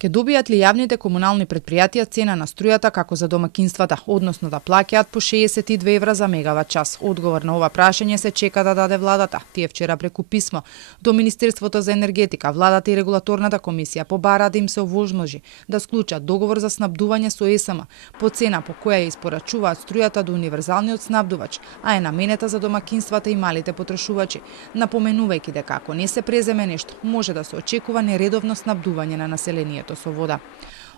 Ке добијат ли јавните комунални предпријатија цена на струјата како за домакинствата, односно да плаќаат по 62 евра за мегават час? Одговор на ова прашање се чека да даде владата. Тие вчера преку писмо до Министерството за енергетика, владата и регулаторната комисија побара да им се овозможи да склучат договор за снабдување со ЕСМ по цена по која ја испорачуваат струјата до универзалниот снабдувач, а е наменета за домакинствата и малите потрошувачи, напоменувајќи дека ако не се преземе нешто, може да се очекува нередовно снабдување на населението со вода.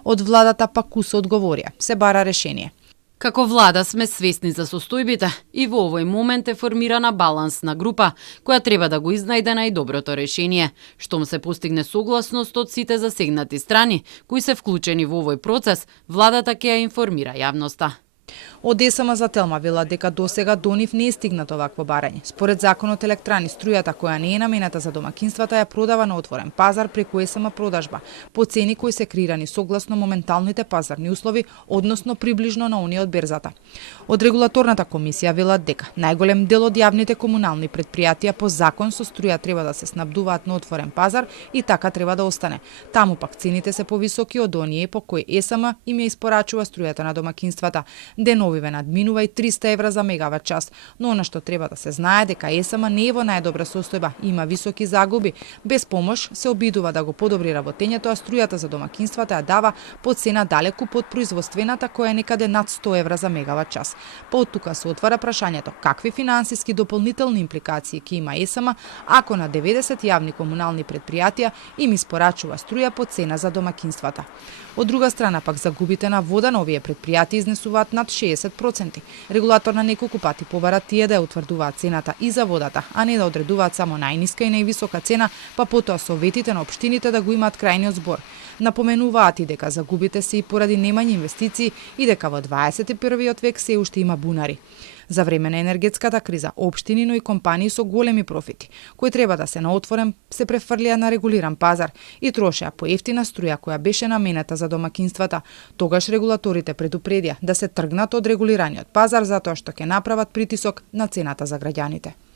Од владата пак се одговорија, се бара решение. Како влада сме свесни за состојбите и во овој момент е формирана балансна група која треба да го изнајде најдоброто решение. Штом се постигне согласност од сите засегнати страни кои се вклучени во овој процес, владата ќе ја информира јавноста. Од ЕСМ за Телма велат дека досега до нив не е стигнато овакво барање. Според законот електрани, струјата која не е намената за домакинствата ја продава на отворен пазар преку ЕСМ продажба, по цени кои се креирани согласно моменталните пазарни услови, односно приближно на оние од берзата. Од регулаторната комисија велат дека најголем дел од јавните комунални предпријатија по закон со струја треба да се снабдуваат на отворен пазар и така треба да остане. Таму пак цените се повисоки од оние по кои ЕСМ им ја испорачува струјата на домакинствата. Деновиве надминува и 300 евра за мегават час, но она што треба да се знае дека ЕСМ не е во најдобра состојба, има високи загуби, без помош се обидува да го подобри работењето, а струјата за домакинствата ја дава по цена далеку под производствената која е некаде над 100 евра за мегават час. Па од тука се отвара прашањето какви финансиски дополнителни импликации ќе има ЕСМ ако на 90 јавни комунални предпријатија им испорачува струја по цена за домакинствата. Од друга страна пак загубите на вода на овие предпријатија изнесуваат над 60%. Регулаторна неколку пати побара тие да ја утврдуваат цената и за водата, а не да одредуваат само најниска и највисока цена, па потоа советите на општините да го имаат крајниот збор. Напоменуваат и дека загубите се и поради немање инвестиции и дека во 21. век се уште има бунари. За време на енергетската криза, општини, но и компании со големи профити, кои треба да се на отворен, се префрлија на регулиран пазар и трошеа по ефтина струја која беше наменета за домакинствата. Тогаш регулаторите предупредија да се тргнат од регулираниот пазар затоа што ќе направат притисок на цената за граѓаните.